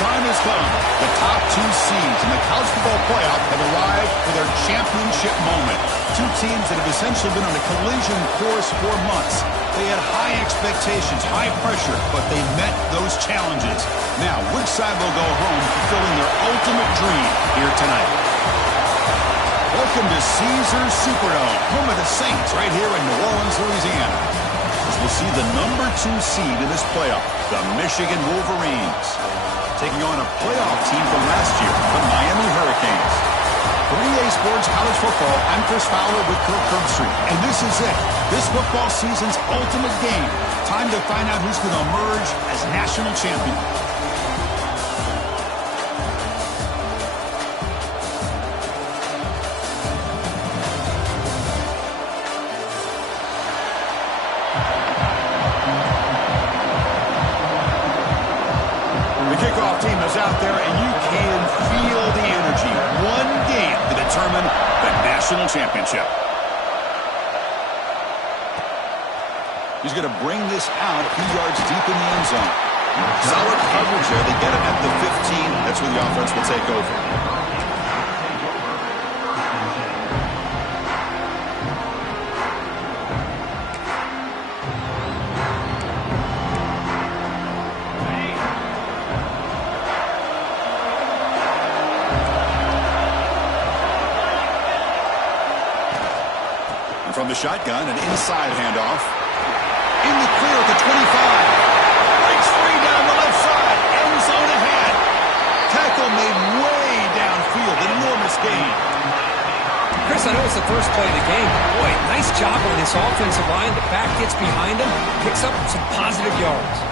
time has come. The top two seeds in the college football playoff have arrived for their championship moment. Two teams that have essentially been on a collision course for months. They had high expectations, high pressure, but they met those challenges. Now, which side will go home fulfilling their ultimate dream here tonight? Welcome to Caesars Superdome, home of the Saints, right here in New Orleans, Louisiana. As we'll see the number 2 seed in this playoff, the Michigan Wolverines, taking on a playoff team from last year, the Miami Hurricanes. For EA Sports College Football, I'm Chris Fowler with Kirk Herbstreit, and this is it. This football season's ultimate game. Time to find out who's going to emerge as national champion. Kickoff team is out there, and you can feel the energy. One game to determine the national championship. He's going to bring this out a few yards deep in the end zone. Solid coverage there. They get him at the 15. That's where the offense will take over. From the shotgun, an inside handoff. In the clear at the 25. Breaks free down the left side. End zone ahead. Tackle made way downfield. Enormous gain. Chris, I know it's the first play of the game. Boy, nice job on this offensive line. The back gets behind him. Picks up some positive yards.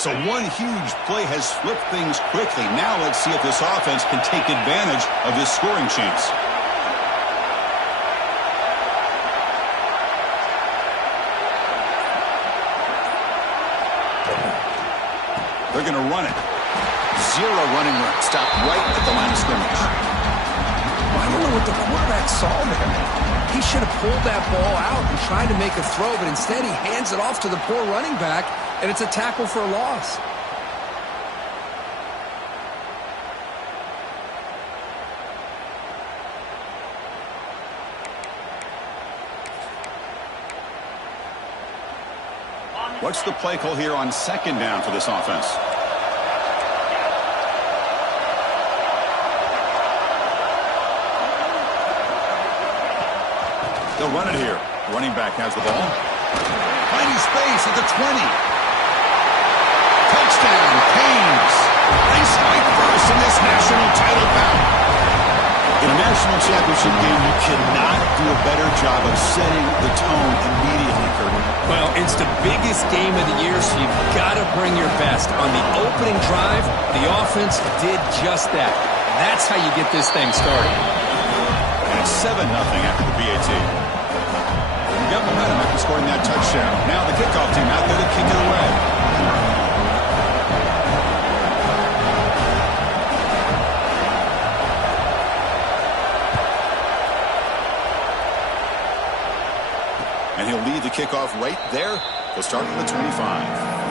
So one huge play has flipped things quickly. Now let's see if this offense can take advantage of this scoring chance. They're going to run it. Zero running room. Stop right at the line of scrimmage. I don't know what the quarterback saw there. He should have pulled that ball out and tried to make a throw, but instead he hands it off to the poor running back, and it's a tackle for a loss. What's the play call here on second down for this offense? They'll run it here. Running back has the ball. Finding space at the 20. Touchdown, Canes. They strike first in this national title bout. In a national championship game, you cannot do a better job of setting the tone immediately, Kurt. Well, it's the biggest game of the year, so you've got to bring your best. On the opening drive, the offense did just that. That's how you get this thing started. And it's 7-0 after the BAT. You got momentum after scoring that touchdown. Now the kickoff team out there to kick it away. And he'll lead the kickoff right there. He'll start at the 25.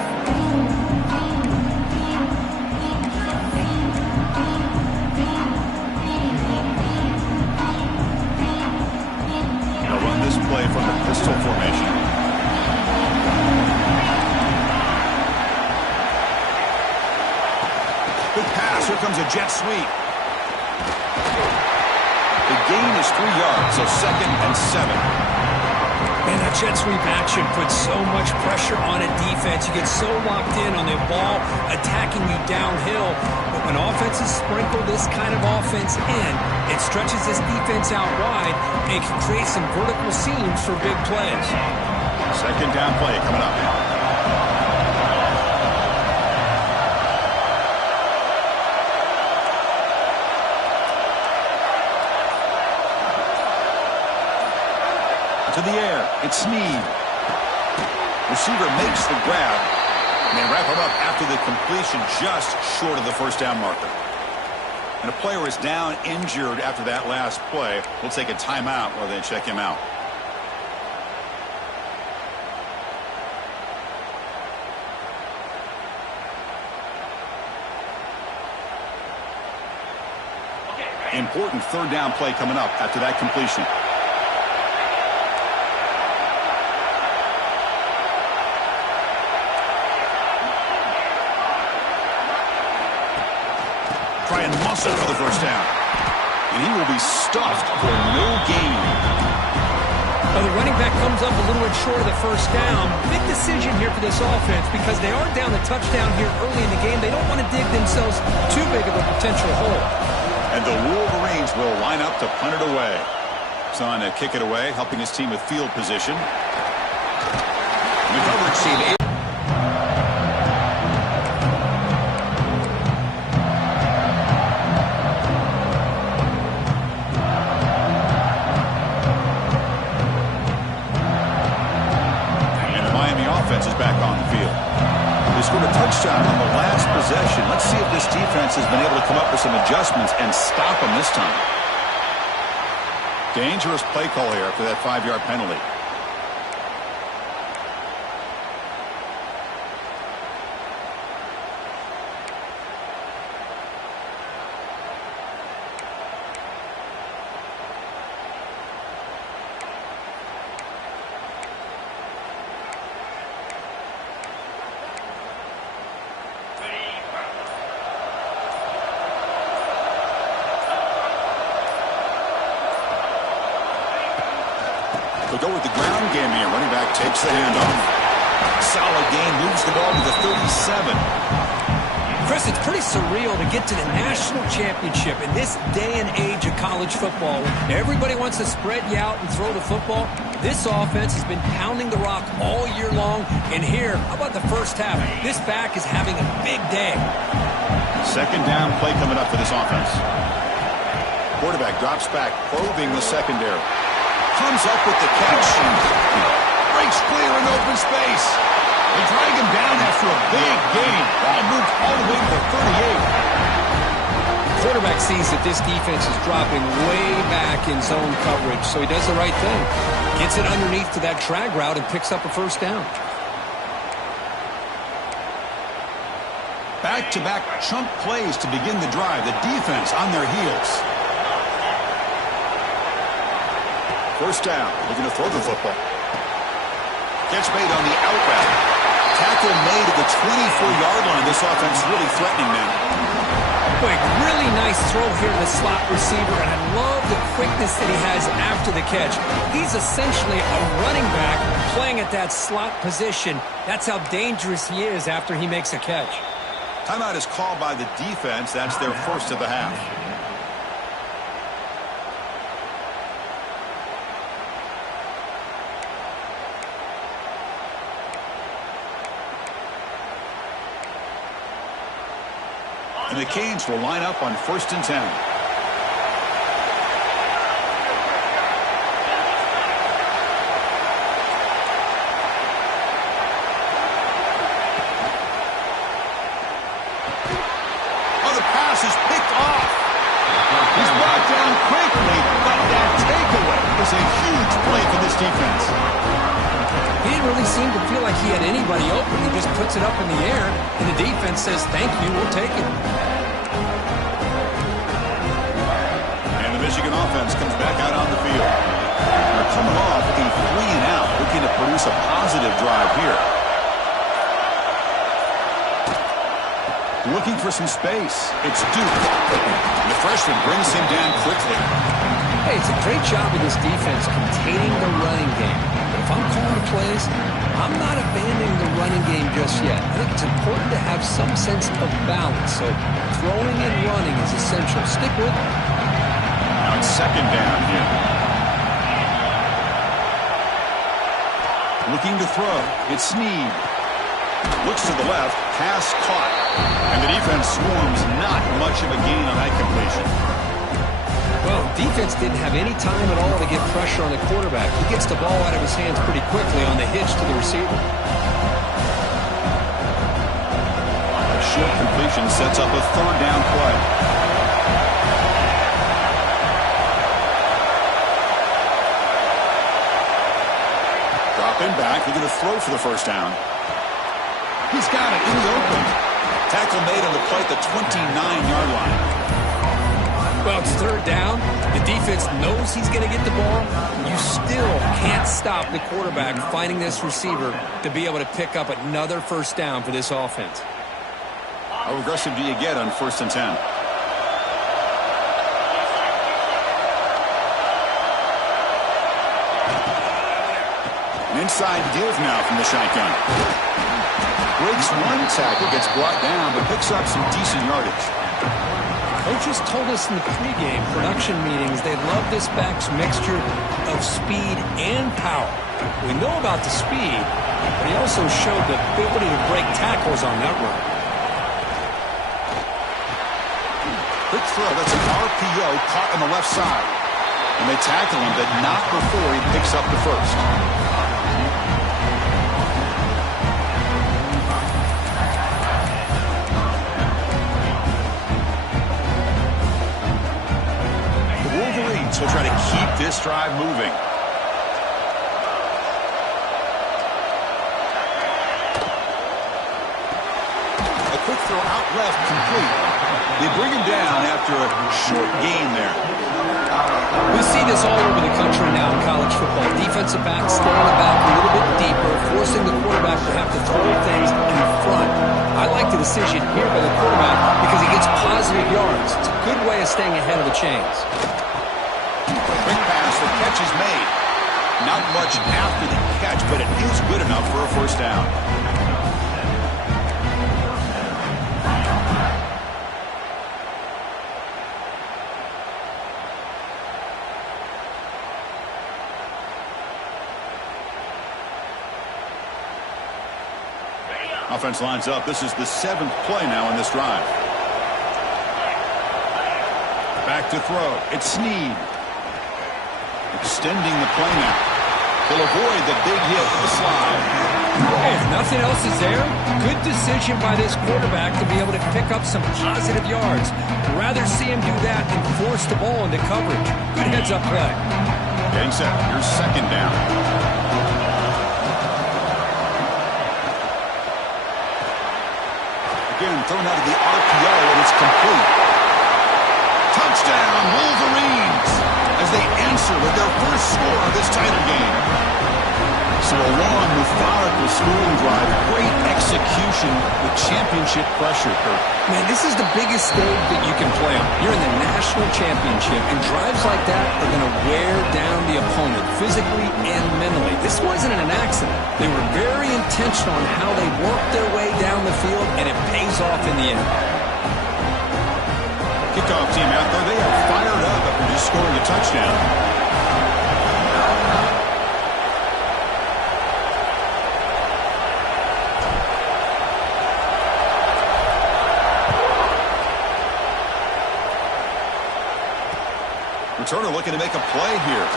Play from the pistol formation. Good pass. Here comes a jet sweep. The gain is 3 yards, so 2nd and 7. Man, that jet sweep action puts so much pressure on a defense. You get so locked in on the ball attacking you downhill. But when offenses sprinkle this kind of offense in, it stretches this defense out wide and can create some vertical seams for big plays. Second down play coming up. To the air, it's Snead. Receiver makes the grab, and they wrap him up after the completion just short of the first down marker. And a player is down injured after that last play. We'll take a timeout while they check him out. Important third down play coming up after that completion. Try and muscle for the first down. And he will be stuffed for no gain. Well, the running back comes up a little bit short of the first down. Big decision here for this offense because they are down a touchdown here early in the game. They don't want to dig themselves too big of a potential hole. And the Wolverines will line up to punt it away. Son to kick it away, helping his team with field position. The coverage team. Is back on the field. They scored a touchdown on the last possession. Let's see if this defense has been able to come up with some adjustments and stop them this time. Dangerous play call here after that 5-yard penalty. They'll go with the ground game here. Running back takes the handoff. Solid gain, moves the ball to the 37. Chris, it's pretty surreal to get to the national championship in this day and age of college football. Everybody wants to spread you out and throw the football. This offense has been pounding the rock all year long. And here, how about the first half? This back is having a big day. Second down play coming up for this offense. Quarterback drops back, probing the secondary. Comes up with the catch and breaks clear in open space. They drag him down after a big gain. Ball moved all the way to the 38. The quarterback sees that this defense is dropping way back in zone coverage, so he does the right thing. Gets it underneath to that drag route and picks up a first down. Back-to-back chunk plays to begin the drive. The defense on their heels. First down, looking to throw the football. Catch made on the out route. Tackle made at the 24-yard line. This offense really threatening now. Quick, really nice throw here to the slot receiver, and I love the quickness that he has after the catch. He's essentially a running back playing at that slot position. That's how dangerous he is after he makes a catch. Timeout is called by the defense. That's their first of the half. And the Canes will line up on 1st and 10. Oh, the pass is picked off. He's brought down quickly, but that takeaway is a huge play for this defense. He didn't really seem to feel like he had anybody open. He just puts it up in the air, and the defense says, thank you, we'll take it. And the Michigan offense comes back out on the field. They're coming off a 3-and-out, looking to produce a positive drive here. Looking for some space. It's Duke. And the freshman brings him down quickly. Hey, it's a great job of this defense containing the running game. If I'm calling the plays, I'm not abandoning the running game just yet. I think it's important to have some sense of balance. So throwing and running is essential. Stick with it. Now it's second down here. Looking to throw. It's Snead. Looks to the left. Pass caught. And the defense swarms. Not much of a gain on that completion. Well, defense didn't have any time at all to get pressure on the quarterback. He gets the ball out of his hands pretty quickly on the hitch to the receiver. A short completion sets up a third down play. back looking to throw for the first down. He's got it in the open. Tackle made on the play at the 29-yard line. Well, it's third down. The defense knows he's going to get the ball. You still can't stop the quarterback finding this receiver to be able to pick up another first down for this offense. How aggressive do you get on 1st and 10? An inside give now from the shotgun. Breaks one tackle, gets brought down, but picks up some decent yardage. Coaches told us in the pregame production meetings they love this back's mixture of speed and power. We know about the speed, but he also showed the ability to break tackles on that run. Quick throw, that's an RPO caught on the left side. And they tackle him, but not before he picks up the first. Will try to keep this drive moving. A quick throw out left, complete. They bring him down after a short gain there. We see this all over the country now in college football. Defensive backs staying the back a little bit deeper, forcing the quarterback to have to throw things in front. I like the decision here by the quarterback because he gets positive yards. It's a good way of staying ahead of the chains. Quick pass, the catch is made. Not much after the catch, but it is good enough for a first down. Offense lines up. This is the 7th play now in this drive. Back to throw. It's Snead. Extending the play now. He'll avoid the big hit with the slide. If nothing else is there, good decision by this quarterback to be able to pick up some positive yards. Rather see him do that than force the ball into coverage. Good heads-up play. Getting set. Here's 2nd down. Again, thrown out of the RPO, and it's complete. Touchdown, Wolverines, as they answer with their first score of this title game. So a long, methodical scoring drive, great execution with championship pressure, Kurt. Man, this is the biggest stage that you can play on. You're in the national championship, and drives like that are going to wear down the opponent physically and mentally. This wasn't an accident. They were very intentional on how they worked their way down the field, and it pays off in the end. Kickoff team out there, they are fired up after just scoring a touchdown. Returner looking to make a play here.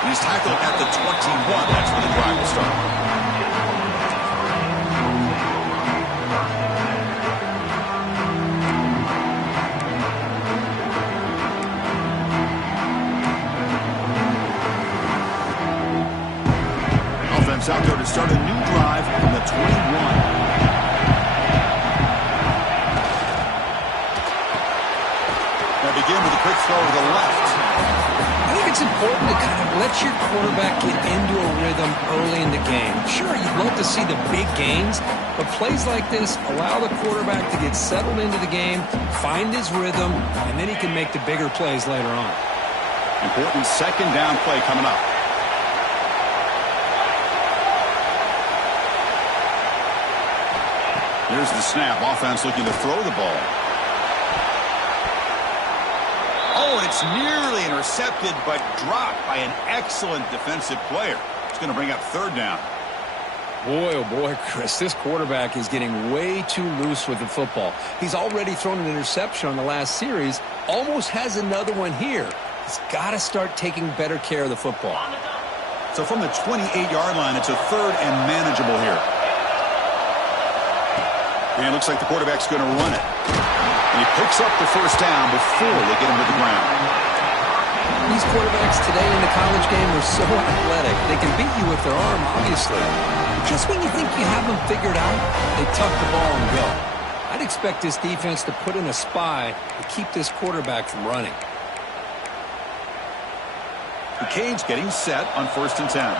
And he's tackled at the 21. That's where the drive will start. Offense out there to start a new drive from the 21. Begin with a quick throw to the left. I think it's important to kind of let your quarterback get into a rhythm early in the game. Sure, you'd love to see the big gains, but plays like this allow the quarterback to get settled into the game, find his rhythm, and then he can make the bigger plays later on. Important 2nd down play coming up. Here's the snap. Offense looking to throw the ball. Oh, it's nearly intercepted, but dropped by an excellent defensive player. It's going to bring up 3rd down. Boy, oh boy, Chris, this quarterback is getting way too loose with the football. He's already thrown an interception on the last series, almost has another one here. He's got to start taking better care of the football. So from the 28-yard line, it's a 3rd and manageable here. And it looks like the quarterback's going to run it. And he picks up the first down before they get him to the ground. These quarterbacks today in the college game are so athletic. They can beat you with their arm, obviously. Just when you think you have them figured out, they tuck the ball and go. I'd expect this defense to put in a spy to keep this quarterback from running. The Canes getting set on 1st and 10.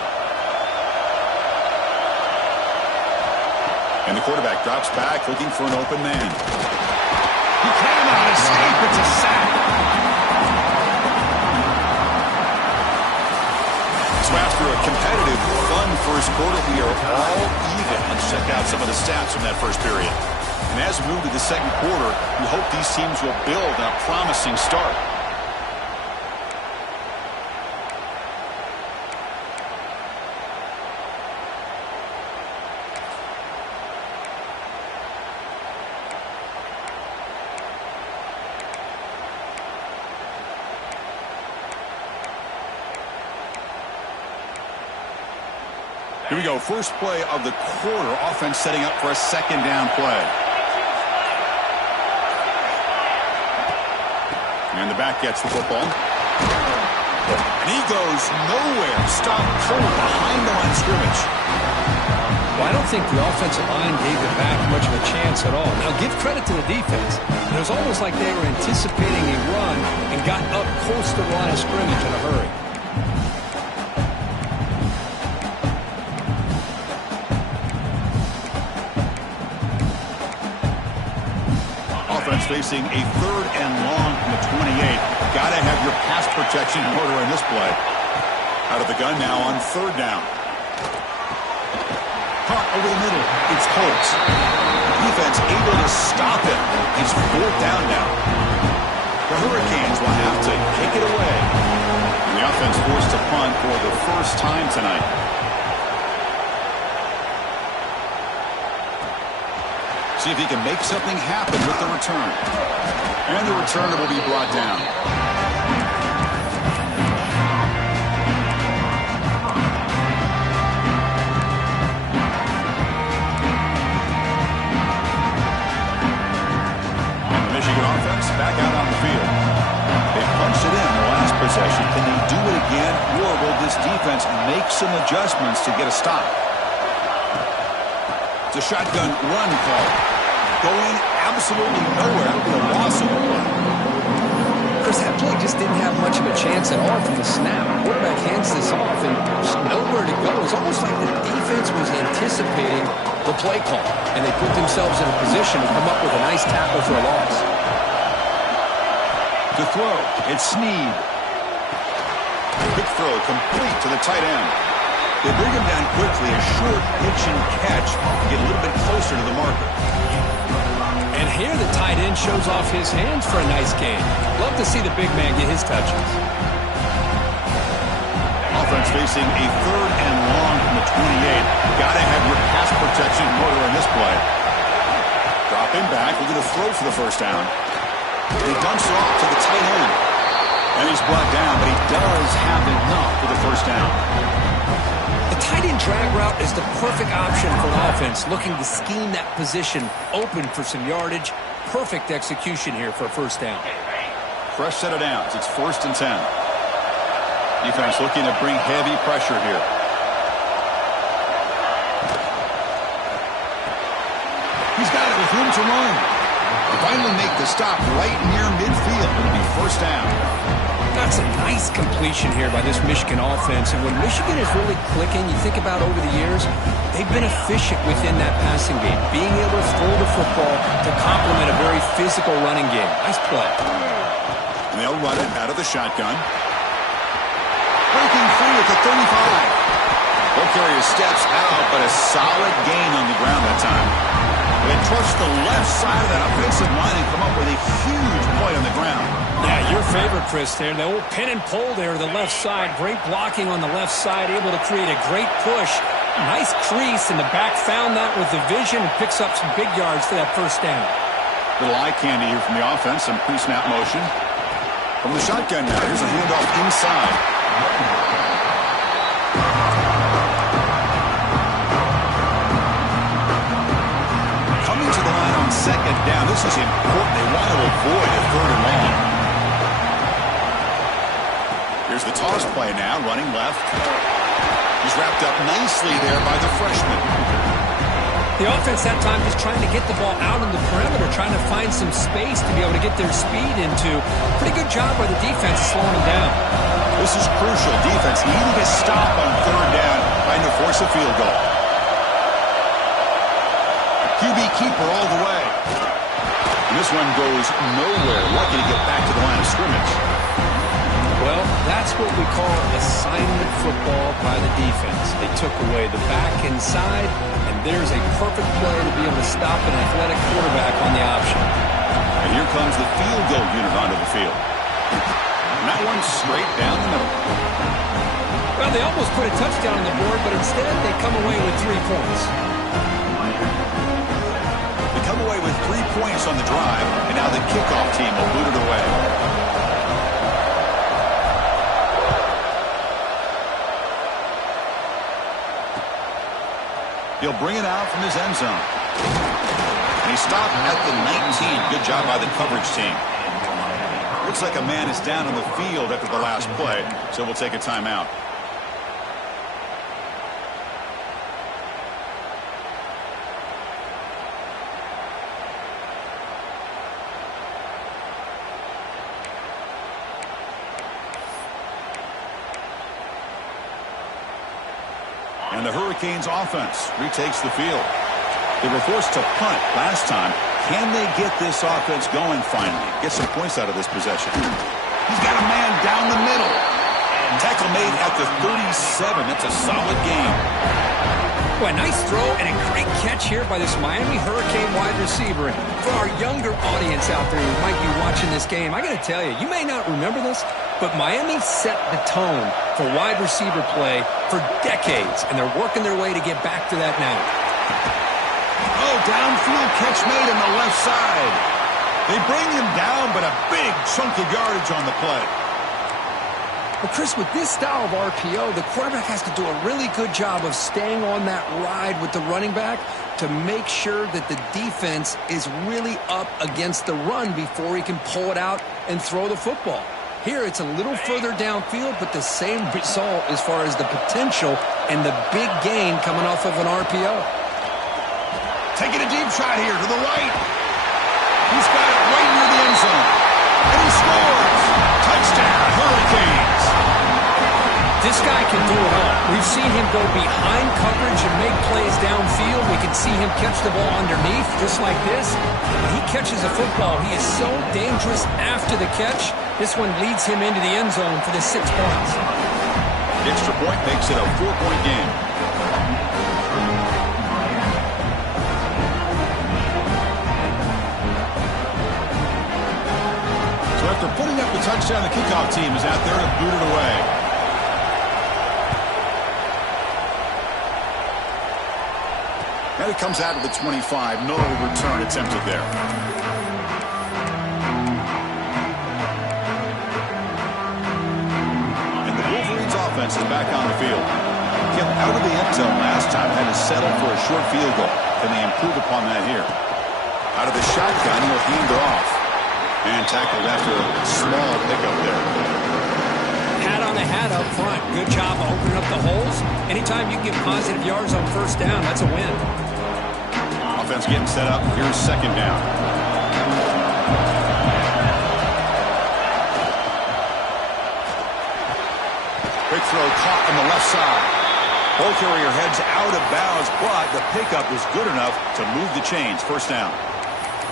And the quarterback drops back looking for an open man. He cannot escape. It's a sack. So after a competitive, fun first quarter, we are all even. Let's check out some of the stats from that first period. And as we move to the second quarter, we hope these teams will build on a promising start. Here we go. First play of the quarter. Offense setting up for a second down play. And the back gets the football. And he goes nowhere. Stopped cold behind the line of scrimmage. Well, I don't think the offensive line gave the back much of a chance at all. Now, give credit to the defense. It was almost like they were anticipating a run and got up close to the line of scrimmage in a hurry. Facing a 3rd and long from the 28. Got to have your pass protection in order in this play. Out of the gun now on 3rd down. Caught over the middle. It's Colts. Defense able to stop it. It's 4th down now. The Hurricanes will have to kick it away. And the offense forced to punt for the first time tonight. See if he can make something happen with the return. And the returner will be brought down. And the Michigan offense back out on the field. They punched it in the last possession. Can they do it again, or will this defense make some adjustments to get a stop? It's a shotgun run call. Going absolutely nowhere with a loss of a play. Chris, that play just didn't have much of a chance at all from the snap. Quarterback hands this off and there's nowhere to go. It's almost like the defense was anticipating the play call, and they put themselves in a position to come up with a nice tackle for a loss. To throw, it's Snead. Quick throw, complete to the tight end. They bring him down quickly, a short pitch and catch to get a little bit closer to the marker. And here the tight end shows off his hands for a nice gain. Love to see the big man get his touches. Offense facing a 3rd and long from the 28. Got to have your pass protection in order in this play. Dropping back, looking to throw for the first down. And he dumps it off to the tight end. And he's brought down, but he does have enough for the first down. The tight end drag route is the perfect option for an offense looking to scheme that position open for some yardage. Perfect execution here for a first down. Fresh set of downs. It's 1st and 10. Defense looking to bring heavy pressure here. He's got it with room to run. They finally make the stop right near midfield. It'll be first down. That's a nice completion here by this Michigan offense. And when Michigan is really clicking, you think about over the years, they've been efficient within that passing game, being able to throw the football to complement a very physical running game. Nice play. And they'll run it out of the shotgun. Breaking free at the 35. They'll carry his steps out, but a solid gain on the ground that time. They trust the left side of that offensive line and come up with a huge play on the ground. Yeah, your favorite, Chris, there. The old pin and pull there, the left side. Great blocking on the left side, able to create a great push. Nice crease, and the back found that with the vision and picks up some big yards for that first down. Little eye candy here from the offense, some pre-snap motion. From the shotgun now, here's a handoff inside. Coming to the line on second down. This is important. They want to avoid a 3rd and long. Here's the toss play now, running left. He's wrapped up nicely there by the freshman. The offense that time just trying to get the ball out on the perimeter, trying to find some space to be able to get their speed into. Pretty good job by the defense slowing them down. This is crucial. Defense needing a stop on third down, trying to force a field goal. QB keeper all the way. And this one goes nowhere. Lucky to get back to the line of scrimmage. Well, that's what we call assignment football by the defense. They took away the back inside, and there's a perfect play to be able to stop an athletic quarterback on the option. And here comes the field goal unit onto the field. And that one's straight down the middle. Well, they almost put a touchdown on the board, but instead they come away with 3 points. They come away with 3 points on the drive, and now the kickoff team will boot it away. He'll bring it out from his end zone. And he stopped at the 19. Good job by the coverage team. Looks like a man is down on the field after the last play, so we'll take a timeout. And the Hurricanes offense retakes the field. They were forced to punt last time. Can they get this offense going finally? Get some points out of this possession. He's got a man down the middle. Tackle made at the 37. That's a solid game. Boy, nice throw and a great catch here by this Miami Hurricane wide receiver. For our younger audience out there who might be watching this game, I got to tell you, you may not remember this, but Miami set the tone for wide receiver play for decades, and they're working their way to get back to that now. Oh, downfield catch made on the left side. They bring him down, but a big chunk of yardage on the play. Well, Chris, with this style of RPO, the quarterback has to do a really good job of staying on that ride with the running back to make sure that the defense is really up against the run before he can pull it out and throw the football. Here, it's a little further downfield, but the same result as far as the potential and the big gain coming off of an RPO. Taking a deep shot here to the right. He's got it right near the end zone. And he scores. Touchdown, Hurricanes. This guy can do it all. We've seen him go behind coverage and make plays downfield. We can see him catch the ball underneath, just like this. When he catches a football, he is so dangerous after the catch. This one leads him into the end zone for the 6 points. The extra point makes it a 4-point game. So after putting up the touchdown, the kickoff team is out there to boot it away. Now he comes out of the 25. No return attempted there. And the Wolverines offense is back on the field. Kept out of the end zone last time, had to settle for a short field goal. Can they improve upon that here? Out of the shotgun, he'll hand it off. And tackled after a small pickup there. Hat on a hat up front. Good job of opening up the holes. Anytime you can get positive yards on first down, that's a win. Offense getting set up. Here's second down. Quick throw caught on the left side. Ball carrier heads out of bounds, but the pickup was good enough to move the chains. First down.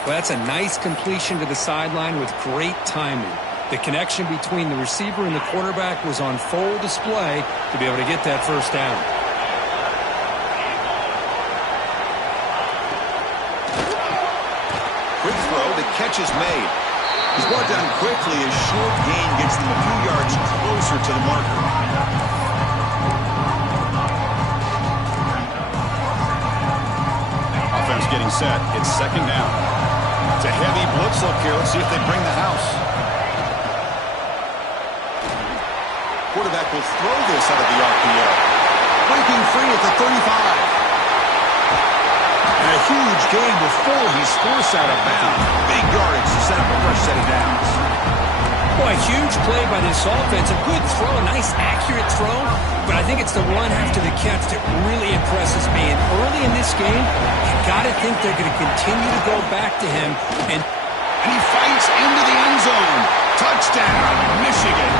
Well, that's a nice completion to the sideline with great timing. The connection between the receiver and the quarterback was on full display to be able to get that first down. Quick throw, the catch is made. He's brought down quickly. A short gain gets them a few yards closer to the marker. Offense getting set. It's second down. It's a heavy blitz look here. Let's see if they bring the house. Quarterback will throw this out of the RPO. Breaking free at the 35. And a huge gain before he's forced out of bounds. Big yardage to set up a fresh set of downs. Boy, huge play by this offense. A good throw, a nice accurate throw, but I think it's the run after the catch that really impresses me. And early in this game, you got to think they're going to continue to go back to him. And he fights into the end zone. Touchdown, Michigan.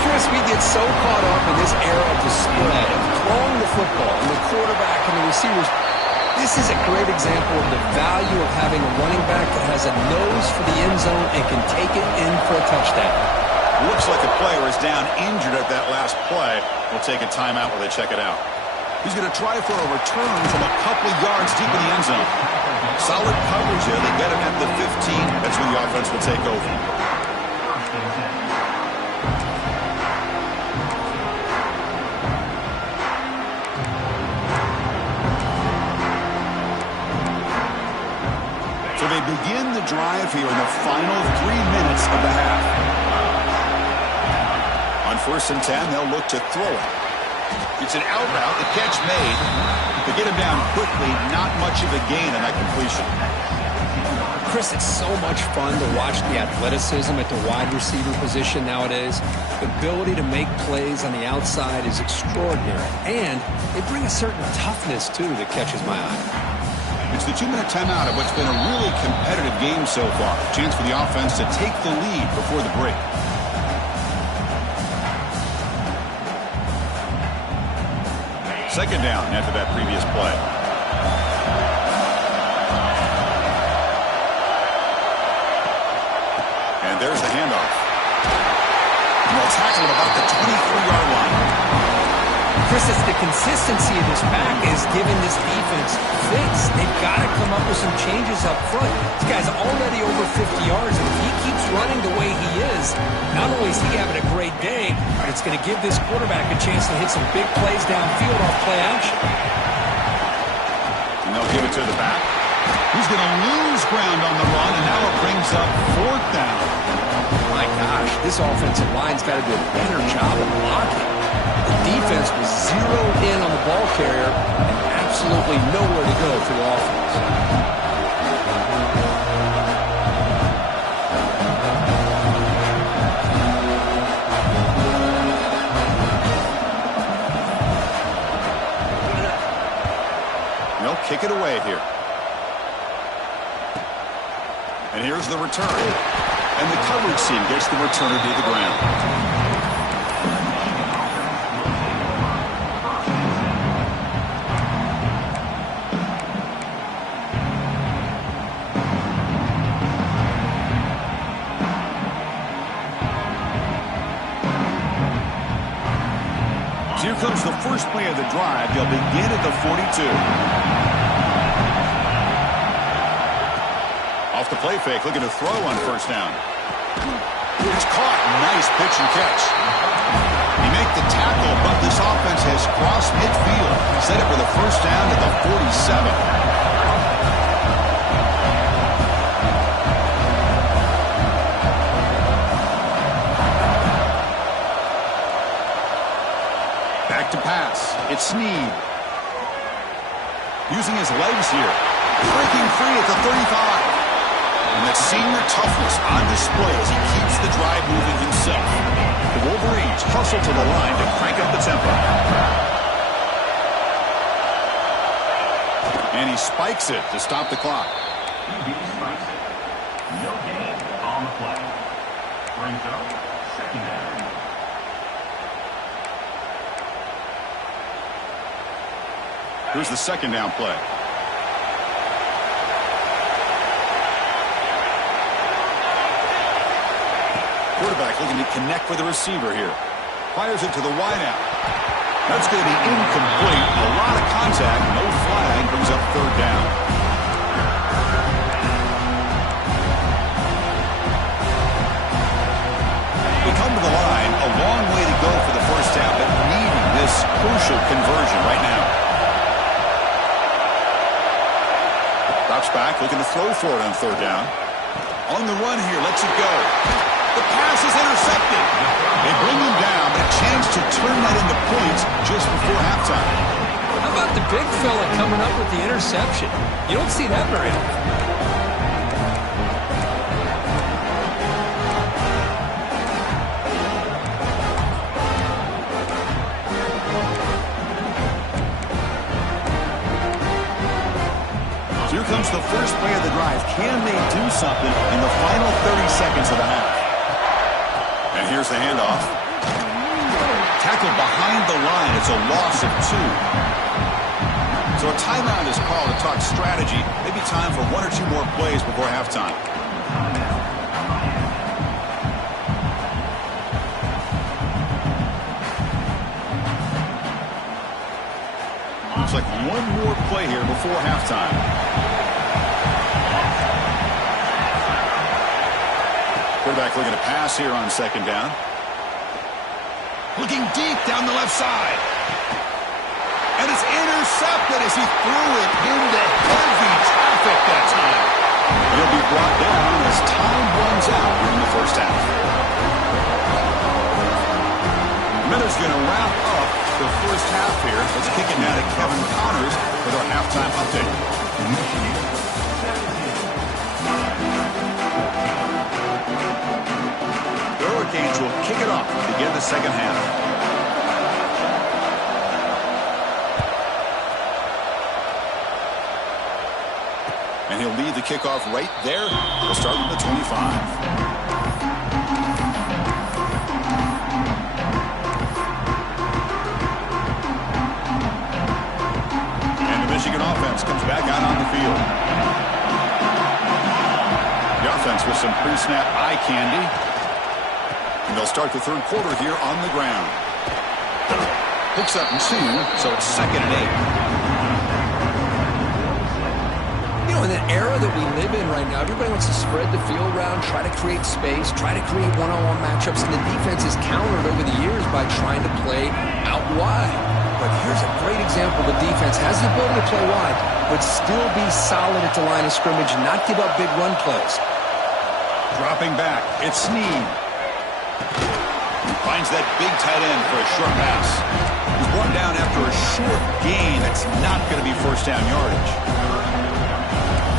Chris, we get so caught up in this era of the spread, of throwing the football, and the quarterback and the receivers. This is a great example of the value of having a running back that has a nose for the end zone and can take it in for a touchdown. Looks like a player is down injured at that last play. We'll take a timeout while they check it out. He's going to try for a return from a couple yards deep in the end zone. Solid coverage there. They get him at the 15. That's when the offense will take over. So they begin the drive here in the final 3 minutes of the half. On 1st and 10, they'll look to throw it. It's an out route, the catch made. To get him down quickly, not much of a gain on that completion. Chris, it's so much fun to watch the athleticism at the wide receiver position nowadays. The ability to make plays on the outside is extraordinary. And they bring a certain toughness, too, that catches my eye. It's the 2-minute timeout of what's been a really competitive game so far. Chance for the offense to take the lead before the break. Second down after that previous play. And there's the handoff. And they'll tackle at about the 23-yard line. Chris, it's the consistency of this back is giving this defense fits. They've got to come up with some changes up front. This guy's already over 50 yards, and if he keeps running the way he is, not only is he having a great day, but it's going to give this quarterback a chance to hit some big plays downfield off play action. And they'll give it to the back. He's going to lose ground on the run, and now it brings up 4th down. My gosh, this offensive line's got to do a better job of blocking. The defense was zeroed in on the ball carrier and absolutely nowhere to go for the offense. They'll kick it away here. And here's the return. And the coverage team gets the returner to the ground. Here comes the first play of the drive. They'll begin at the 42. Off the play fake, looking to throw on 1st down. It's caught. Nice pitch and catch. He make the tackle, but this offense has crossed midfield. Set it for the 1st down at the 47. To pass. It's Snead. Using his legs here. Breaking free at the 35. And that senior toughness on display as he keeps the drive moving himself. The Wolverines hustle to the line to crank up the tempo. And he spikes it to stop the clock. He spikes it. No gain on the play. Brings up 2nd down. Here's the 2nd down play. Quarterback looking to connect with the receiver here. Fires it to the wideout. That's going to be incomplete. A lot of contact. No flag. Brings up 3rd down. They come to the line. A long way to go for the 1st down, but needing this crucial conversion right now. Drops back, looking to throw for it on 3rd down. On the run here, lets it go. The pass is intercepted. They bring him down, but a chance to turn that into points just before halftime. How about the big fella coming up with the interception? You don't see that very often. comes the first play of the drive. Can they do something in the final 30 seconds of the half? And here's the handoff. Tackled behind the line. It's a loss of 2. So a timeout is called to talk strategy. Maybe time for 1 or 2 more plays before halftime. Looks like 1 more play here before halftime. Quarterback looking to pass here on 2nd down. Looking deep down the left side. And it's intercepted as he threw it into heavy traffic that time. He'll be brought down as time runs out in the first half. Miller's going to wrap up the first half here. Let's kick it now to Kevin Connors with our halftime update. The Hurricanes will kick it off to begin the second half. And he'll lead the kickoff right there. We'll start from the 25. Michigan offense comes back out on the field. The offense with some pre-snap eye candy. And they'll start the third quarter here on the ground. Picks up 2, so it's 2nd and 8. You know, in the era that we live in right now, everybody wants to spread the field around, try to create space, try to create one-on-one matchups, and the defense is countered over the years by trying to play out wide. But here's a great example. The defense has the ability to play wide, but still be solid at the line of scrimmage, not give up big run plays. Dropping back, it's Snead. Finds that big tight end for a short pass. He's brought down after a short gain. That's not going to be first down yardage.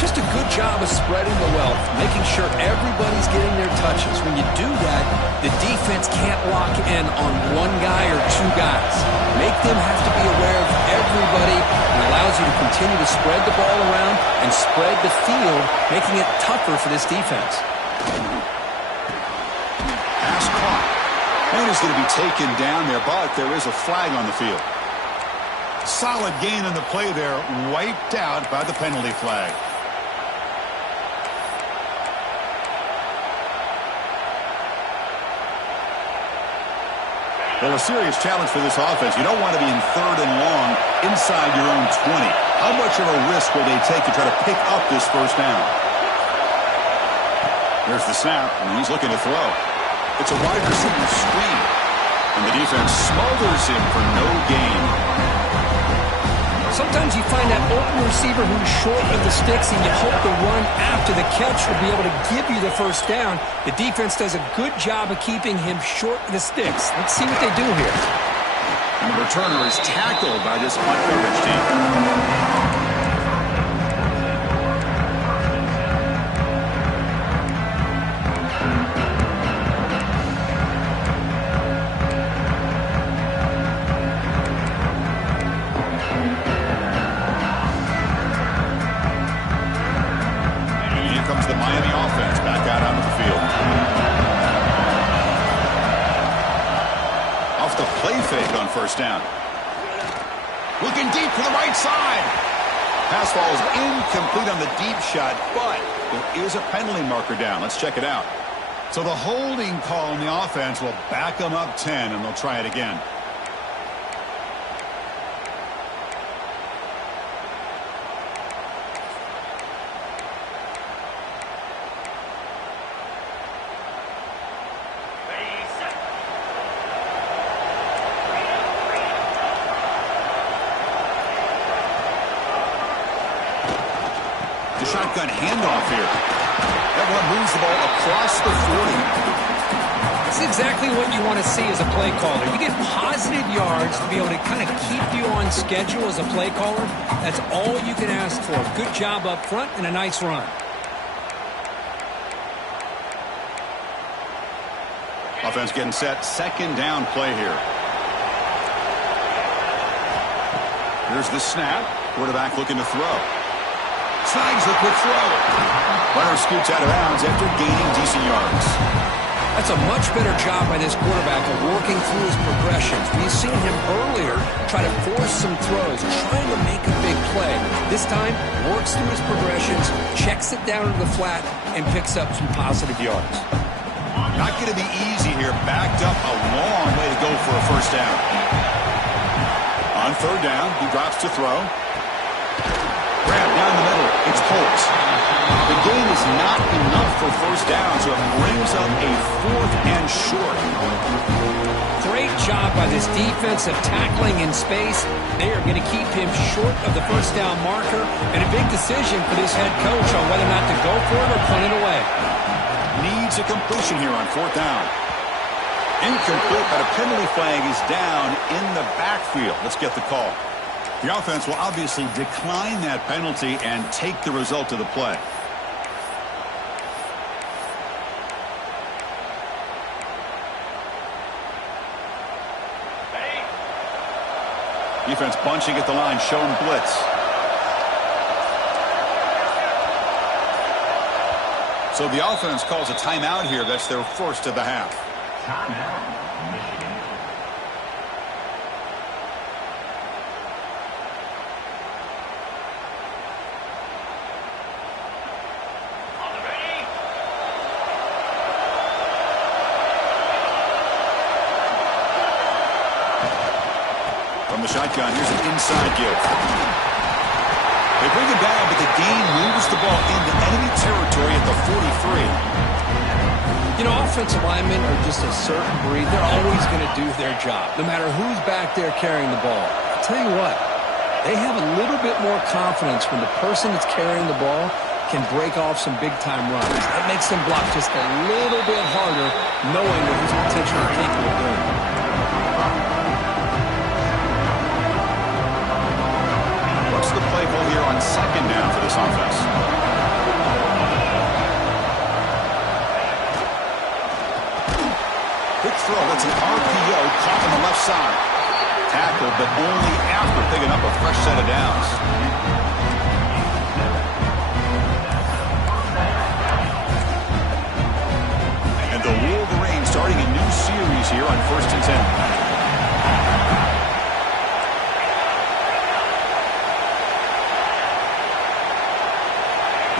Just a good job of spreading the wealth, making sure everybody's getting their touches. When you do that, the defense can't lock in on 1 guy or 2 guys. Make them have to be aware of everybody, and allows you to continue to spread the ball around and spread the field, making it tougher for this defense. Pass caught. And he's going to be taken down there, but there is a flag on the field. Solid gain in the play there, wiped out by the penalty flag. Well, a serious challenge for this offense. You don't want to be in 3rd and long inside your own 20. How much of a risk will they take to try to pick up this first down? There's the snap, and he's looking to throw. It's a wide receiver screen, and the defense smothers him for no gain. Sometimes you find that open receiver who's short of the sticks, and you hope the run after the catch will be able to give you the first down. The defense does a good job of keeping him short of the sticks. Let's see what they do here. And the returner is tackled by this punt coverage team. First down. Looking deep for the right side. Pass falls incomplete on the deep shot, but there is a penalty marker down. Let's check it out. So the holding call on the offense will back them up 10, and they'll try it again. Shotgun handoff here. That one moves the ball across the 40. That's exactly what you want to see as a play caller. You get positive yards to be able to kind of keep you on schedule as a play caller. That's all you can ask for. Good job up front and a nice run. Offense getting set. 2nd down play here. Here's the snap. Quarterback looking to throw. Snags the quick throw. Runner scoots out of bounds after gaining decent yards. That's a much better job by this quarterback of working through his progressions. We've seen him earlier try to force some throws, trying to make a big play. This time, works through his progressions, checks it down to the flat, and picks up some positive yards. Not going to be easy here. Backed up a long way to go for a first down. On third down, he drops to throw. Grab down the middle. It's Holt. The gain is not enough for first down, so it brings up a fourth and short. Great job by this defense of tackling in space. They are going to keep him short of the first down marker, and a big decision for this head coach on whether or not to go for it or punt it away. Needs a completion here on fourth down. Incomplete, but a penalty flag is down in the backfield. Let's get the call. The offense will obviously decline that penalty and take the result of the play. Defense bunching at the line, showing blitz. So the offense calls a timeout here. That's their first of the half. Timeout, Michigan. On the ready. From the shotgun, here's an inside give. They bring him down, but the gain moves the ball into enemy territory at the 43. You know, offensive linemen are just a certain breed. They're always going to do their job, no matter who's back there carrying the ball. I'll tell you what, they have a little bit more confidence when the person that's carrying the ball can break off some big-time runs. That makes them block just a little bit harder, knowing what he's potentially capable of doing. What's the play call here on second down for this offense? Quick throw. That's an RPO caught on the left side. Tackled, but only after picking up a fresh set of downs. And the Wolverines starting a new series here on 1st and 10.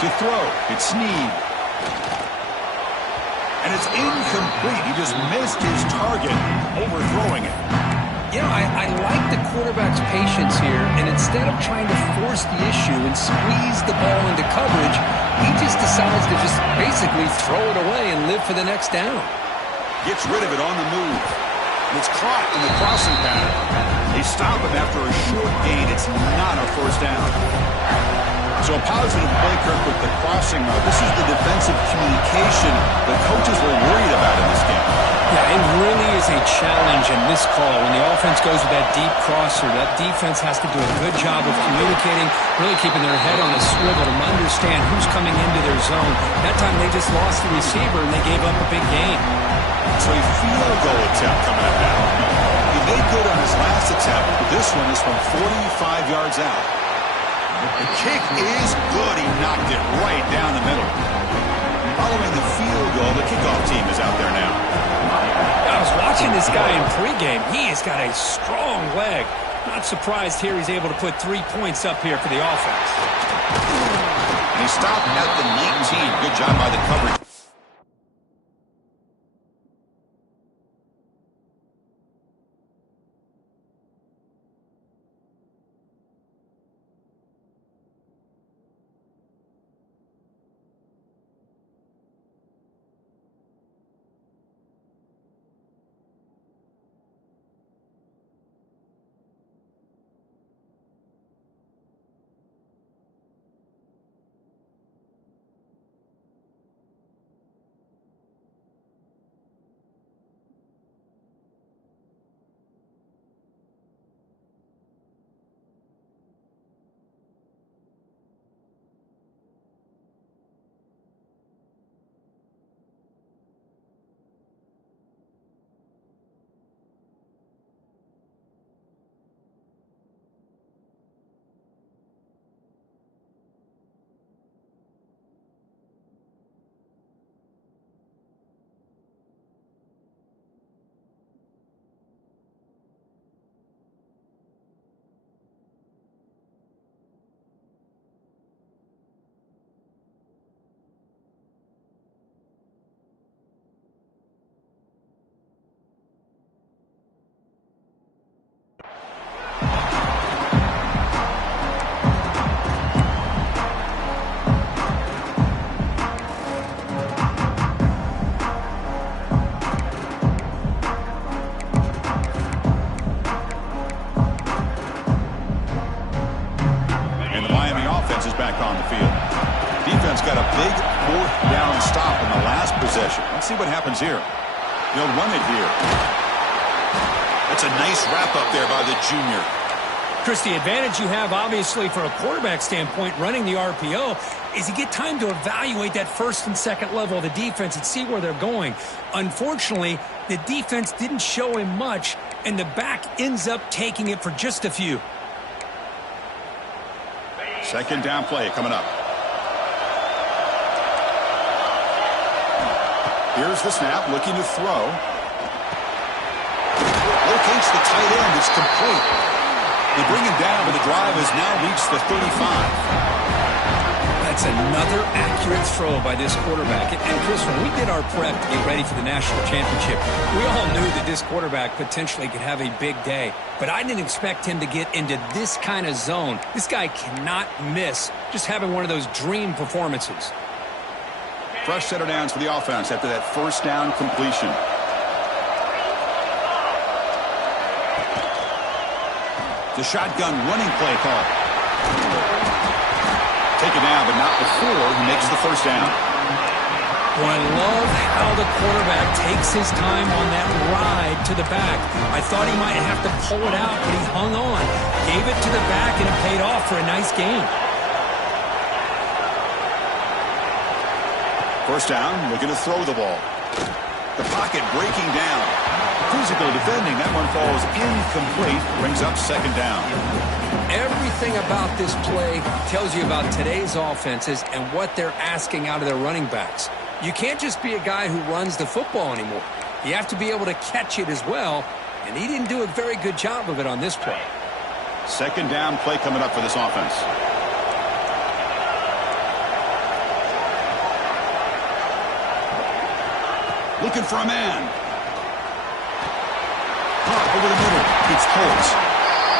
To throw, it's Snead. And it's incomplete. He just missed his target, overthrowing it. You know, I like the quarterback's patience here, and instead of trying to force the issue and squeeze the ball into coverage, he just decides to just basically throw it away and live for the next down. Gets rid of it on the move. And it's caught in the crossing pattern. They stop him after a short gain. It's not a first down. So a positive play, Kirk, with the crossing route. This is the defensive communication the coaches were worried about in this game. Yeah, it really is a challenge in this call. When the offense goes with that deep crosser, that defense has to do a good job of communicating, really keeping their head on a swivel to understand who's coming into their zone. That time they just lost the receiver and they gave up a big gain. So a field goal attempt coming up now. He made good on his last attempt, but this one is from 45 yards out. The kick is good. He knocked it right down the middle. Following the field goal, the kickoff team is out there now. I was watching this guy in pregame. He has got a strong leg. Not surprised here he's able to put 3 points up here for the offense. And he stopped at the 19. Good job by the coverage. And the Miami offense is back on the field. Defense got a big fourth down stop in the last possession. Let's see what happens here. They'll run it here. That's a nice wrap-up there by the junior. Chris, the advantage you have, obviously, from a quarterback standpoint, running the RPO, is you get time to evaluate that first and second level of the defense and see where they're going. Unfortunately, the defense didn't show him much, and the back ends up taking it for just a few. Second down play coming up. Here's the snap, looking to throw. Locates the tight end. It's complete. They bring him down, but the drive has now reached the 35. That's another accurate throw by this quarterback. And Chris, when we did our prep to get ready for the national championship, we all knew that this quarterback potentially could have a big day. But I didn't expect him to get into this kind of zone. This guy cannot miss just having one of those dream performances. Fresh set of downs for the offense after that first down completion. The shotgun running play call. Take it down, but not before he makes the first down. Well, I love how the quarterback takes his time on that ride to the back. I thought he might have to pull it out, but he hung on. Gave it to the back, and it paid off for a nice gain. First down, looking to throw the ball. The pocket breaking down. Physical defending. That one falls incomplete. Brings up second down. Everything about this play tells you about today's offenses and what they're asking out of their running backs. You can't just be a guy who runs the football anymore. You have to be able to catch it as well, and he didn't do a very good job of it on this play. Second down play coming up for this offense. Looking for a man. Pop over the middle. It's Colts.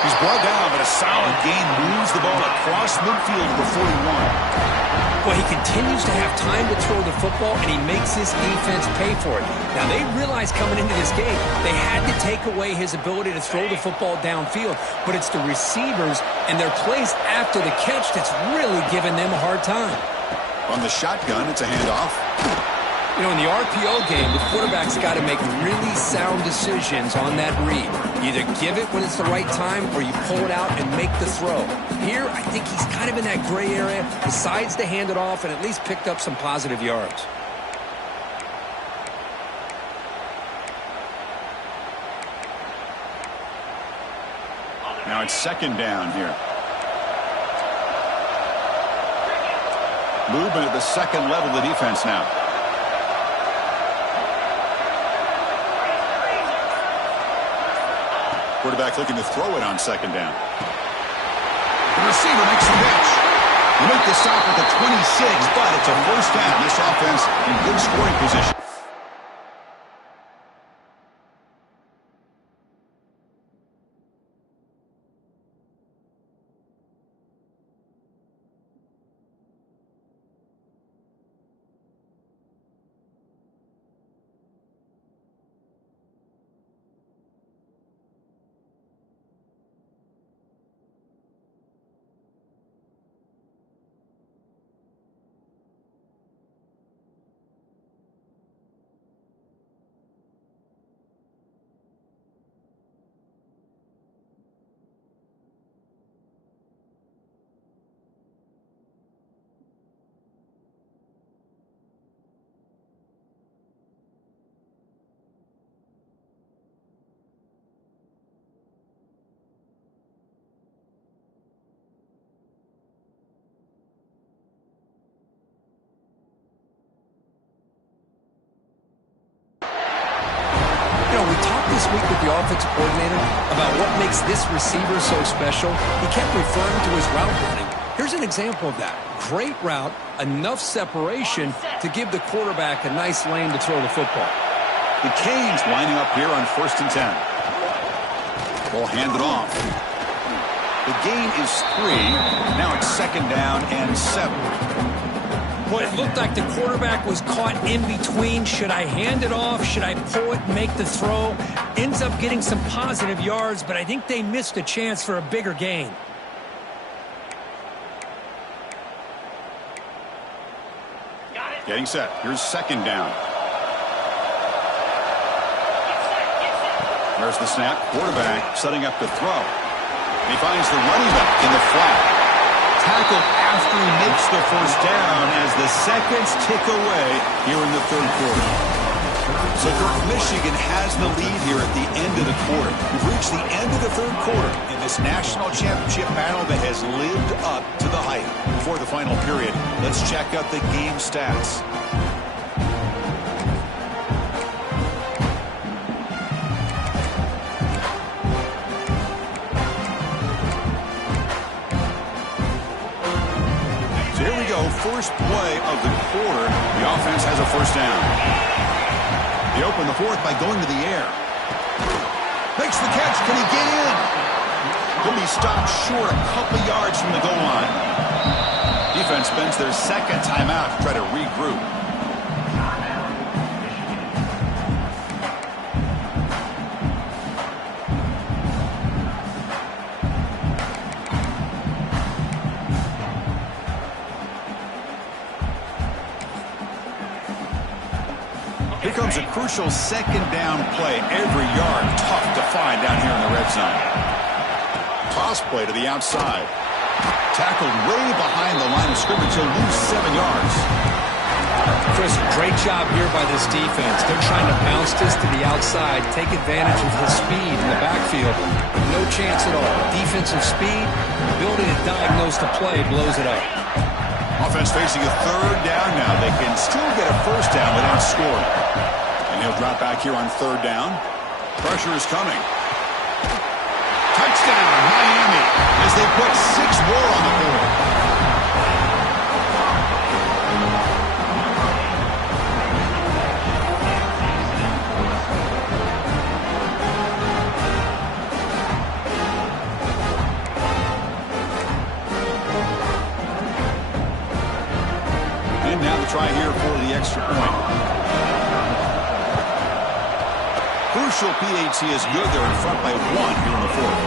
He's brought down, but a solid gain moves the ball across midfield to the 41. Well, he continues to have time to throw the football, and he makes his defense pay for it. Now, they realized coming into this game, they had to take away his ability to throw the football downfield, but it's the receivers and their plays after the catch that's really giving them a hard time. On the shotgun, it's a handoff. You know, in the RPO game, the quarterback's got to make really sound decisions on that read. You either give it when it's the right time or you pull it out and make the throw. Here, I think he's kind of in that gray area, decides to hand it off and at least picked up some positive yards. Now it's second down here. Movement at the second level of the defense now. Quarterback looking to throw it on second down. The receiver makes the catch. They make the stop at the 26, but it's a first down. This offense in good scoring position. We talked this week with the offensive coordinator about what makes this receiver so special. He kept referring to his route running. Here's an example of that. Great route, enough separation to give the quarterback a nice lane to throw the football. The Canes lining up here on 1st and 10. Ball handed off. The gain is 3. Now it's second down and 7. Well, it looked like the quarterback was caught in between. Should I hand it off? Should I pull it and make the throw? Ends up getting some positive yards, but I think they missed a chance for a bigger gain. Getting set. Here's second down. There's the snap. Quarterback setting up to throw. He finds the running back in the flat. Tackled after he makes the first down as the seconds tick away here in the third quarter. So Michigan has the lead here at the end of the quarter. We've reached the end of the third quarter in this national championship battle that has lived up to the hype. Before the final period, let's check out the game stats. So here we go, first play of the quarter. The offense has a first down. They open the fourth by going to the air. Makes the catch. Can he get in? He'll be stopped short a couple yards from the goal line. Defense spends their second timeout to try to regroup. Here comes a crucial second down play. Every yard tough to find down here in the red zone. Toss play to the outside. Tackled way behind the line of scrimmage. He'll lose 7 yards. Chris, great job here by this defense. They're trying to bounce this to the outside, take advantage of his speed in the backfield, but no chance at all. Defensive speed, ability to diagnose the play, blows it up. Offense facing a third down now. They can still get a first down without scoring. And he'll drop back here on third down. Pressure is coming. Touchdown, Miami, as they put 6 more on the board. And now the try here for the extra point. Crucial PAT is good. They're in front by 1 here in the fourth.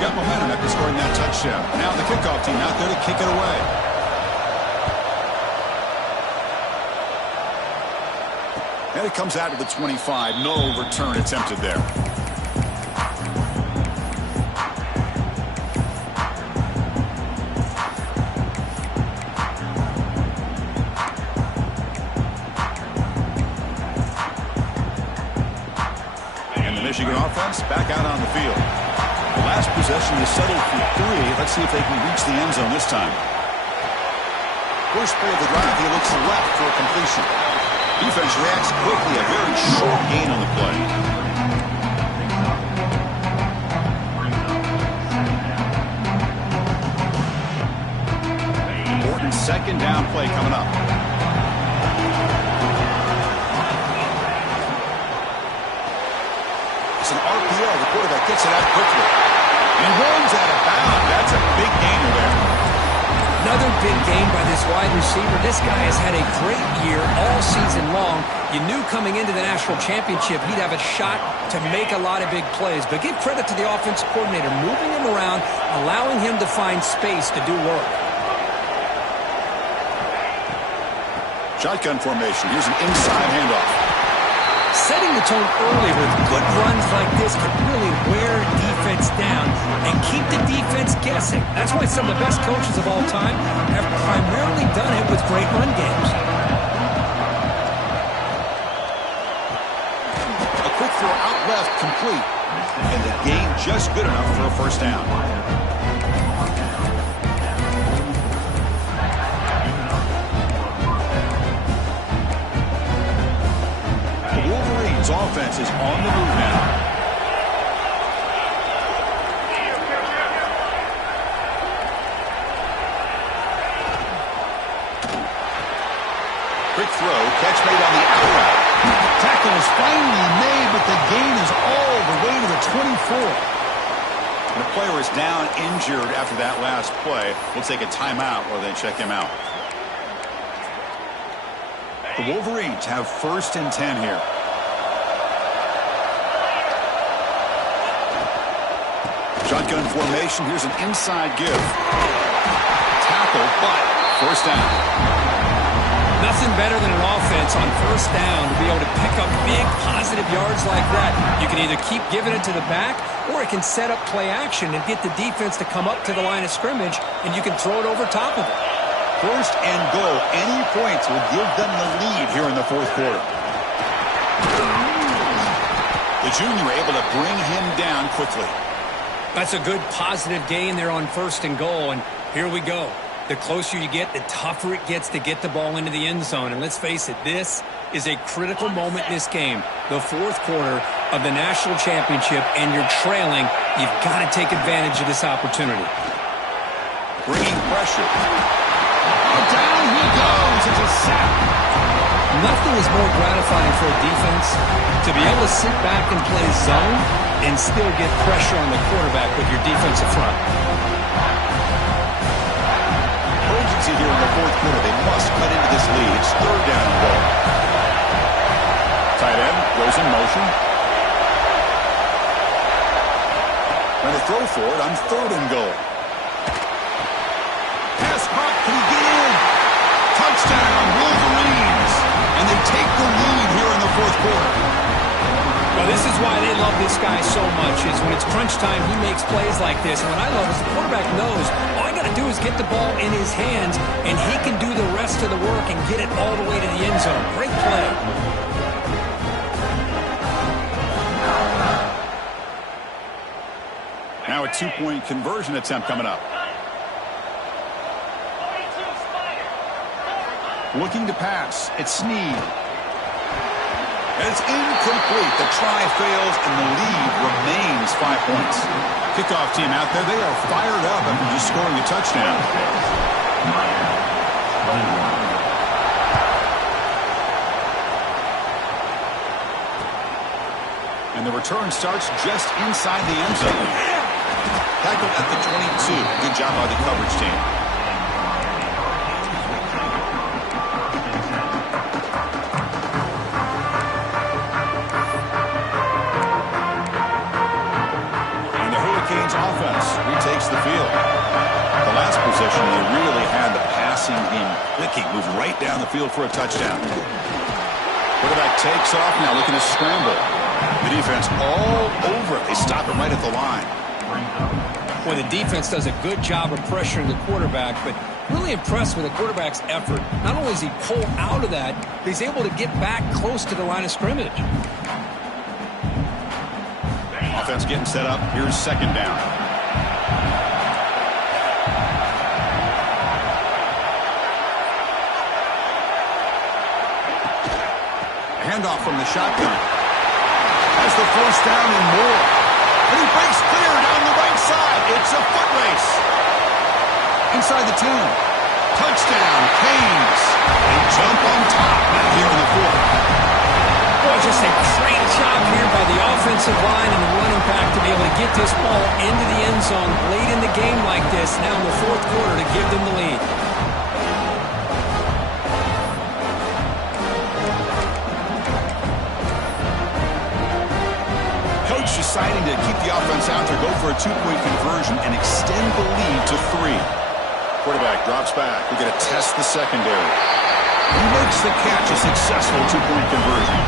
Got momentum after scoring that touchdown. Now the kickoff team out there to kick it away. And it comes out to the 25. No return attempted there. Michigan offense back out on the field. The last possession is settled for 3. Let's see if they can reach the end zone this time. First play of the drive, he looks left for a completion. Defense reacts quickly, a very short gain on the play. Important second down play coming up. It's an RPO. The quarterback gets it out quickly. And runs out of bounds. That's a big gainer there. Another big game by this wide receiver. This guy has had a great year all season long. You knew coming into the national championship he'd have a shot to make a lot of big plays. But give credit to the offensive coordinator, moving him around, allowing him to find space to do work. Shotgun formation. Here's an inside handoff. Setting the tone early with good runs like this can really wear defense down and keep the defense guessing. That's why some of the best coaches of all time have primarily done it with great run games. A quick throw out left, complete. And the gain just good enough for a first down. Offense is on the move now. Quick throw, catch made on the out route. Tackle is finally made, but the gain is all the way to the 24. And the player is down injured after that last play. We'll take a timeout while they check him out. The Wolverines have first and 10 here. Shotgun formation. Here's an inside give. Tackle, but first down. Nothing better than an offense on first down to be able to pick up big positive yards like that. You can either keep giving it to the back, or it can set up play action and get the defense to come up to the line of scrimmage, and you can throw it over top of it. First and goal. Any points will give them the lead here in the fourth quarter. The junior able to bring him down quickly. That's a good positive gain there on first and goal, and here we go. The closer you get, the tougher it gets to get the ball into the end zone. And let's face it, this is a critical moment in this game. The fourth quarter of the national championship, and you're trailing. You've got to take advantage of this opportunity. Bringing pressure. Down he goes. It's a sack. Nothing is more gratifying for a defense to be able to sit back and play zone and still get pressure on the quarterback with your defensive front. Urgency here in the fourth quarter. They must cut into this lead. It's third down and goal. Tight end goes in motion. Trying to throw for it on third and goal. Pass caught. Can he get in? Touchdown, Wolverines. And they take the lead here in the fourth quarter. Well, this is why they love this guy so much, is when it's crunch time, he makes plays like this. And what I love is the quarterback knows all I got to do is get the ball in his hands, and he can do the rest of the work and get it all the way to the end zone. Great play. Now a two-point conversion attempt coming up. Looking to pass. It's Snead. It's incomplete. The try fails, and the lead remains 5 points. Kickoff team out there. They are fired up after just scoring a touchdown. And the return starts just inside the end zone. Tackled at the 22. Good job by the coverage team. Offense retakes the field. The last possession, they really had the passing game clicking. Moved right down the field for a touchdown. Quarterback takes off now, looking to scramble. The defense all over it. They stop it right at the line. Well, the defense does a good job of pressuring the quarterback, but really impressed with the quarterback's effort. Not only is he pulled out of that, but he's able to get back close to the line of scrimmage. Offense getting set up. Here's second down. Handoff from the shotgun. Has the first down and more. And he breaks clear down the right side. It's a foot race. Inside the 10. Touchdown, Canes. They jump on top now here in the fourth. Boy, just a great job here by the offensive line and the running back to be able to get this ball into the end zone late in the game like this, now in the fourth quarter, to give them the lead. Coach deciding to keep the offense out there, go for a two-point conversion, and extend the lead to 3. Quarterback drops back. We're going to test the secondary. He makes the catch, a successful two-point conversion.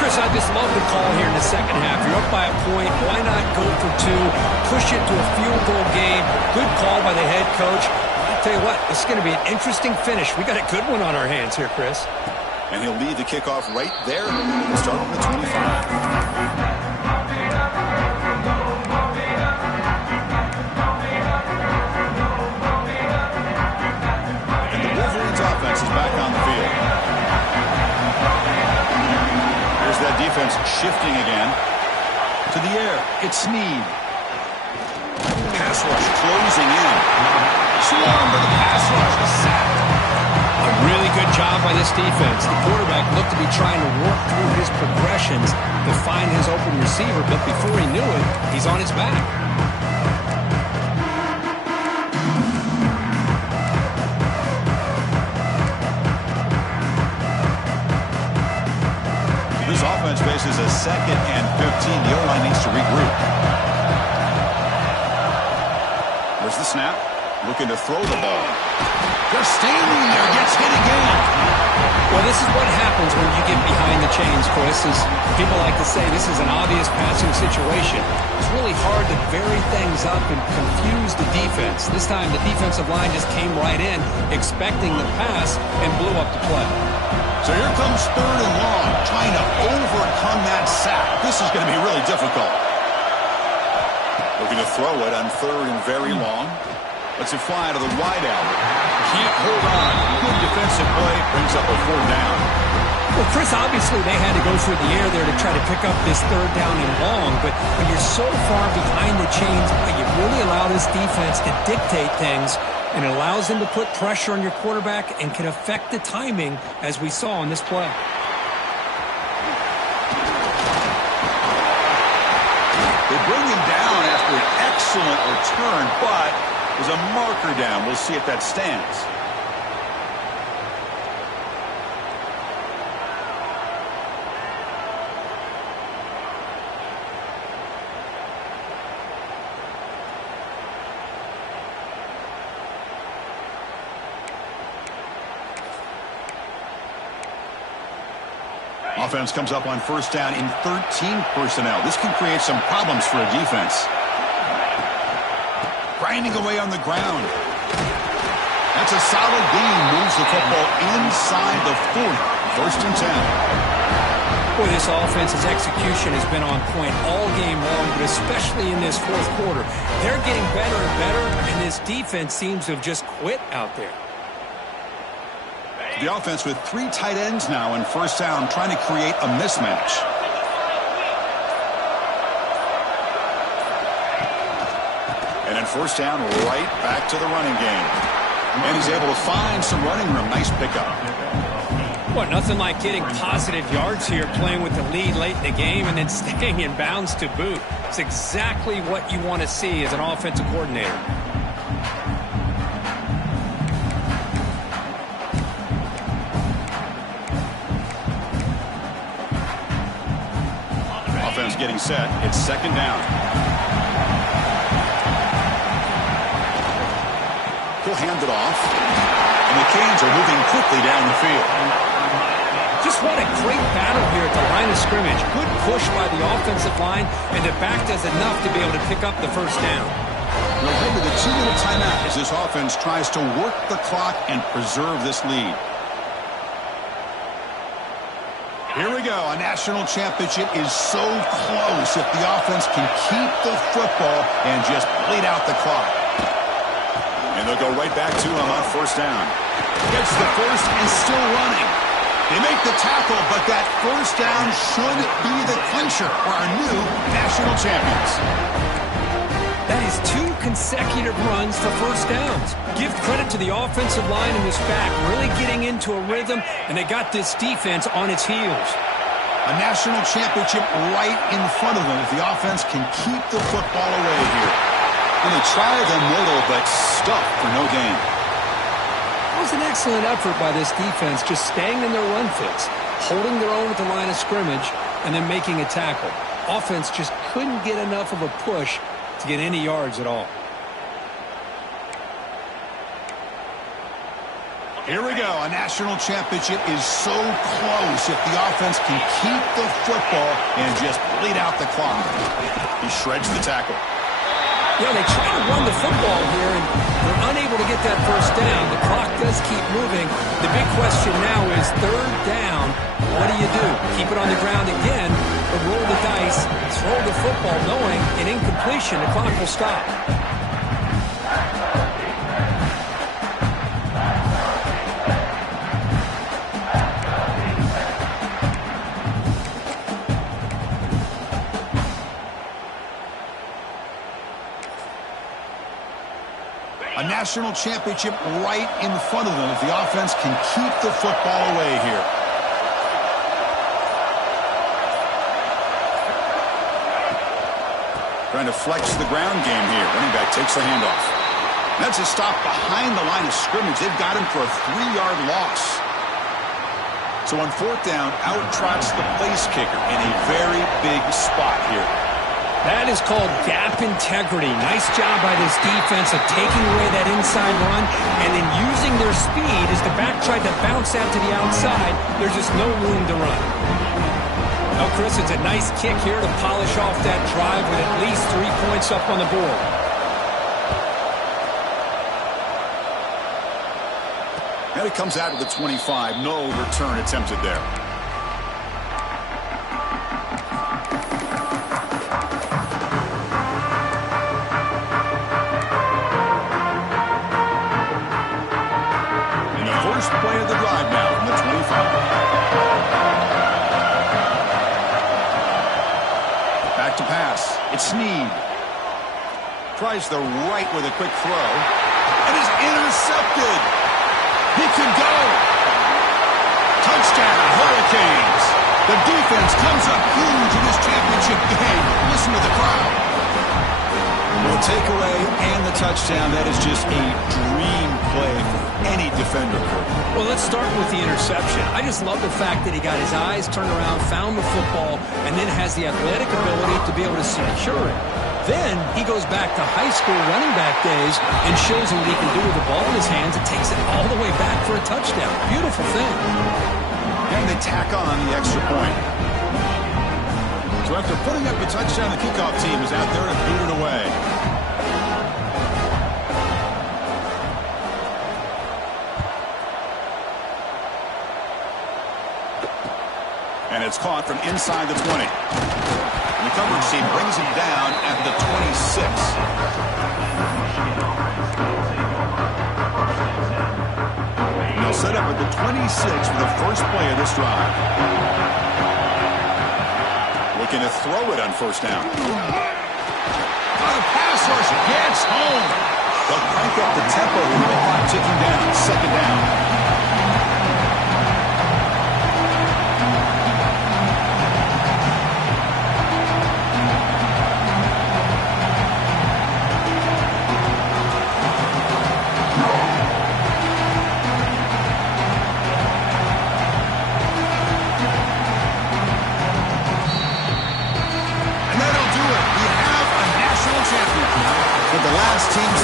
Chris, I just love the call here in the second half. You're up by a point. Why not go for 2? Push it to a field goal game. Good call by the head coach. I'll tell you what, this is going to be an interesting finish. We got a good one on our hands here, Chris. And he'll lead the kickoff right there. We'll start on the 25. Offense is back on the field. Here's that defense shifting again. To the air. It's Snead. Pass rush closing in. Swarmed by the pass rush. A sack. A really good job by this defense. The quarterback looked to be trying to work through his progressions to find his open receiver, but before he knew it, he's on his back. This offense faces a 2nd and 15. The O-line needs to regroup. the snap. Looking to throw the ball. Just standing there, gets hit again. Well, this is what happens when you get behind the chains, Chris. As people like to say, this is an obvious passing situation. It's really hard to vary things up and confuse the defense. This time, the defensive line just came right in, expecting the pass, and blew up the play. So here comes 3rd and long, trying to overcome that sack. This is going to be really difficult. Looking to throw it on 3rd and very long. Lets it fly to the wide out. Can't hold on. Good defensive play. Brings up a 4th down. Well, Chris, obviously they had to go through the air there to try to pick up this 3rd down and long, but when you're so far behind the chains, you really allow this defense to dictate things, and it allows them to put pressure on your quarterback and can affect the timing, as we saw in this play. They bring him down after an excellent return, but there's a marker down. We'll see if that stands. Offense comes up on 1st down in 13 personnel. This can create some problems for a defense. Grinding away on the ground. That's a solid gain. Moves the football inside the 40. 1st and 10. Boy, this offense's execution has been on point all game long, but especially in this 4th quarter. They're getting better and better, and this defense seems to have just quit out there. The offense with 3 tight ends now in 1st down, trying to create a mismatch. And then 1st down, right back to the running game. And he's able to find some running room. Nice pickup. Well, nothing like getting positive yards here, playing with the lead late in the game and then staying in bounds to boot. It's exactly what you want to see as an offensive coordinator. Offense getting set. It's 2nd down. He'll hand it off. And the Canes are moving quickly down the field. Just what a great battle here at the line of scrimmage. Good push by the offensive line, and the back does enough to be able to pick up the 1st down. We'll head to the 2-minute timeout as this offense tries to work the clock and preserve this lead. Here we go. A national championship is so close if the offense can keep the football and just bleed out the clock. And they'll go right back to him on 1st down. Gets the 1st and still running. They make the tackle, but that 1st down should be the clincher for our new national champions. That is 2 consecutive runs for 1st downs. Give credit to the offensive line in this back, really getting into a rhythm, and they got this defense on its heels. A national championship right in front of them if the offense can keep the football away here. And they try the middle, but stuck for no gain. It was an excellent effort by this defense, just staying in their run fits, holding their own at the line of scrimmage, and then making a tackle. Offense just couldn't get enough of a push to get any yards at all. Here we go. A national championship is so close if the offense can keep the football and just bleed out the clock. He shreds the tackle. Yeah, they try to run the football here, and they're unable to get that 1st down. The clock does keep moving. The big question now is 3rd down. What do you do? Keep it on the ground again, or roll the dice, throw the football, knowing an incompletion, the clock will stop. A national championship right in front of them if the offense can keep the football away here. Trying to flex the ground game here. Running back takes the handoff. That's a stop behind the line of scrimmage. They've got him for a 3-yard loss. So on 4th down, out trots the place kicker in a very big spot here. That is called gap integrity. Nice job by this defense of taking away that inside run and then using their speed as the back tried to bounce out to the outside. There's just no room to run. Now, Chris, it's a nice kick here to polish off that drive with at least 3 points up on the board. And it comes out of the 25. No return attempted there. First play of the drive now from the 25. Back to pass. It's Snead. Tries the right with a quick throw. And is intercepted. He can go. Touchdown, Hurricanes. The defense comes up huge in this championship game. Listen to the crowd. Well, takeaway and the touchdown, that is just a dream play for any defender. Well, let's start with the interception. I just love the fact that he got his eyes turned around, found the football, and then has the athletic ability to be able to secure it. Then he goes back to high school running back days and shows him what he can do with the ball in his hands and takes it all the way back for a touchdown. Beautiful thing. And they tack on the extra point. So after putting up the touchdown, the kickoff team is out there to boot it away. And it's caught from inside the 20. The coverage team brings it down at the 26. And they'll set up at the 26 for the first play of this drive. Looking to throw it on first down. The pass rush gets home. They'll crank up the tempo here a lot, too.